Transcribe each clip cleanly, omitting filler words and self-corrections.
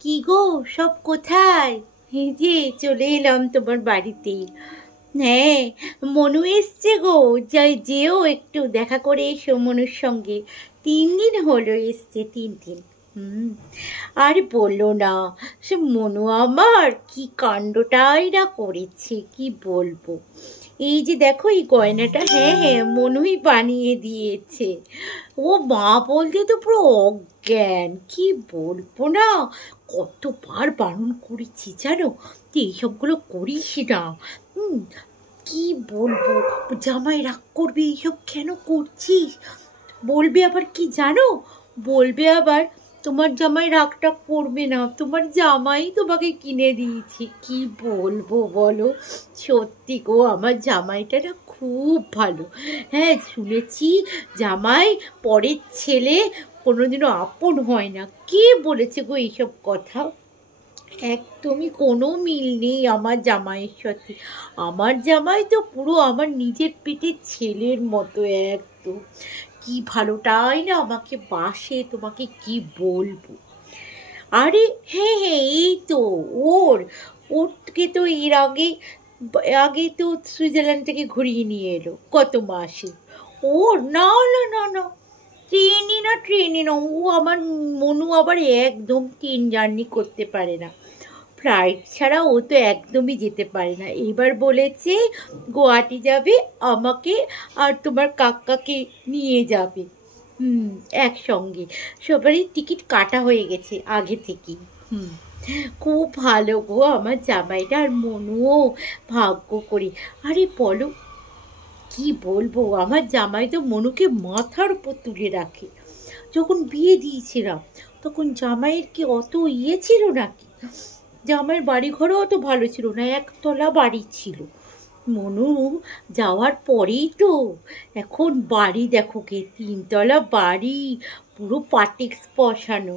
কি গো, সব কোথায়? এই যে চলে এলাম তোমার বাড়িতে। হ্যাঁ, মনু এসছে গো। যাই, যেও একটু দেখা করে এসো মনুর সঙ্গে। 3 দিন হলো এসছে, 3 দিন। হুম। আর বললো না, সে মনু আমার কি কাণ্ডটাই না করেছে, কি বলবো। এই যে দেখো এই গয়নাটা, হ্যাঁ হ্যাঁ মনুই বানিয়ে দিয়েছে। ও মা বলতে তো পুরো অজ্ঞান, কি বলবো না। কতবার বারণ করেছি জানো, যে এইসবগুলো করিস না। হুম। কি বলবো, জামাই রাগ করবে, এইসব কেন করছিস। বলবে আবার কি জানো, বলবে আবার তোমার জামাই রাগটা করবে না, তোমার জামাই তোমাকে কিনে দিয়েছি। কি বলবো বলো। সত্যি গো, আমার জামাইটা না খুব ভালো। হ্যাঁ, শুনেছি জামাই পরের ছেলে কোনোদিনও আপন হয় না। কে বলেছে গো এইসব কথা? একদমই কোনো মিল নেই আমার জামাইয়ের সাথে। আমার জামাই তো পুরো আমার নিজের পেটের ছেলের মতো একদম। কি ভালোটাই না আমাকে বাসে, তোমাকে কি বলবো। আরে হ্যাঁ হ্যাঁ, এই তো ওর ওরকে তো এর আগে আগে তো সুইজারল্যান্ড থেকে ঘুরিয়ে নিয়ে এলো গত মাসে। ওর না না না না, ট্রেনে না, ও আমার মনু আবার একদম ট্রেন জার্নি করতে পারে না। ফ্লাইট ছাড়া ও তো একদমই যেতে পারে না। এবার বলেছে গুয়াহাটি যাবে, আমাকে আর তোমার কাকাকে নিয়ে যাবে। হুম। একসঙ্গে সবারই টিকিট কাটা হয়ে গেছে আগে থেকেই। হুম। খুব ভালো গো আমার জামাইটা, আর মনুও ভাগ্য করে। আরে বলো, কি বলবো, আমার জামাই তো মনুকে মাথার উপর তুলে রাখে। যখন বিয়ে দিয়েছিলাম তখন জামাইয়ের কি অত ইয়ে ছিল নাকি? জামাইয়ের বাড়ি ঘরও অত ভালো ছিল না, একতলা বাড়ি ছিল। মনু যাওয়ার পরেই তো এখন বাড়ি দেখো গে, 3 তলা বাড়ি, পুরো পার্টিক্স বসানো।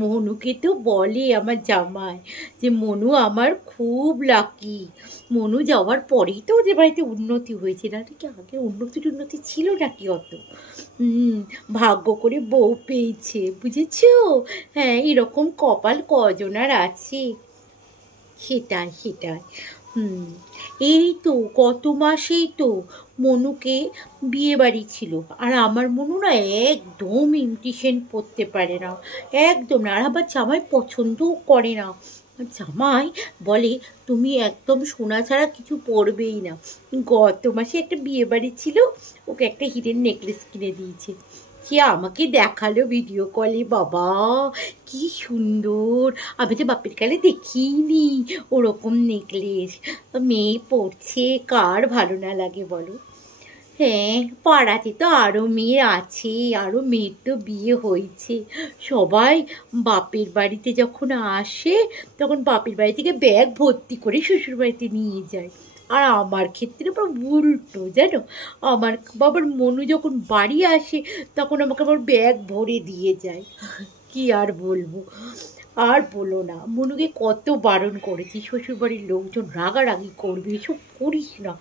মনুকে তো বলে আমার জামাই যে মনু আমার খুব লাকি। মনু যাওয়ার পরেই তো ওদের বাড়িতে উন্নতি হয়েছে, না কি আগে উন্নতি ছিল নাকি অত? ভাগ্য করে বউ পেয়েছে, বুঝেছো? হ্যাঁ, এরকম কপাল কজনার আছে। সেটাই সেটাই। হুম। এই তো গত মাসেই তো মনুকে বিয়ে বাড়ি ছিল, আর আমার মনু না একদম ইমিটেশন পরতে পারে না, একদম না। আর আবার জামাই পছন্দও করে না। জামাই বলে তুমি একদম সোনা ছাড়া কিছু পরবেই না। গত মাসে একটা বিয়ে বাড়ি ছিল, ওকে একটা হিরের নেকলেস কিনে দিয়েছে। সে আমাকে দেখালো ভিডিও কলে, বাবা কি সুন্দর, আমি যে বাপের কালে দেখিনি ওরকম নেকলেস। মেয়ে পড়ছে, কার ভালো না লাগে বলো। হ্যাঁ, পাড়াতে তো আরও মেয়ে আছে, আরও মেয়ের তো বিয়ে হয়েছে। সবাই বাপের বাড়িতে যখন আসে তখন বাপের বাড়ি থেকে ব্যাগ ভর্তি করে শ্বশুর বাড়িতে নিয়ে যায়। আর আমার ক্ষেত্রে আবার উল্টো জানো, আমার বাবার মনু যখন বাড়ি আসে তখন আমাকে আবার ব্যাগ ভরে দিয়ে যায়। কি আর বলবো। আর বলো না, মনুকে কত বারণ করেছি, শ্বশুরবাড়ির লোকজন রাগারাগি করবে, এসব করিস না।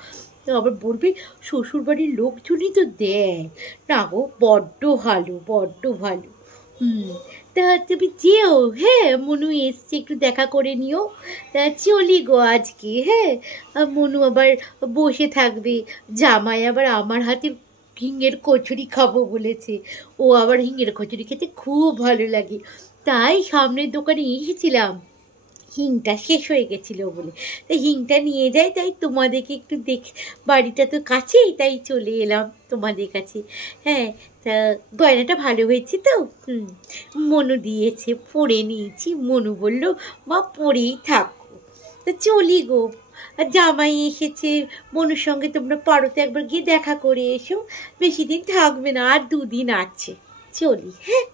তো আবার বলবে শ্বশুরবাড়ির লোকজনই তো দেয় না গো, বড্ড ভালো, বড্ড ভালো। তা তুমি যেও, হ্যাঁ মনু এসছে, একটু দেখা করে নিও। তা চলি গো আজকে, হ্যাঁ। আর মনু আবার বসে থাকবে, জামাই আবার আমার হাতে হিঙের কচুরি খাবো বলেছে। ও আবার হিঙের কচুরি খেতে খুব ভালো লাগে, তাই সামনের দোকানে এসেছিলাম, হিংটা শেষ হয়ে গেছিল বলে। তাই হিংটা নিয়ে যাই, তাই তোমাদেরকে একটু বাড়িটা তো কাছেই, তাই চলে এলাম তোমাদের কাছে। হ্যাঁ, তা গয়নাটা ভালো হয়েছে তো? মনু দিয়েছে, পরে নিয়েছি। মনু বলল মা পরেই থাকো। তা চলি গো। আর জামাই এসেছে, মনুর সঙ্গে তোমরা পারো তো একবার গিয়ে দেখা করে এসো। বেশি দিন থাকবে না, আর 2 দিন আছে। চলি, হ্যাঁ।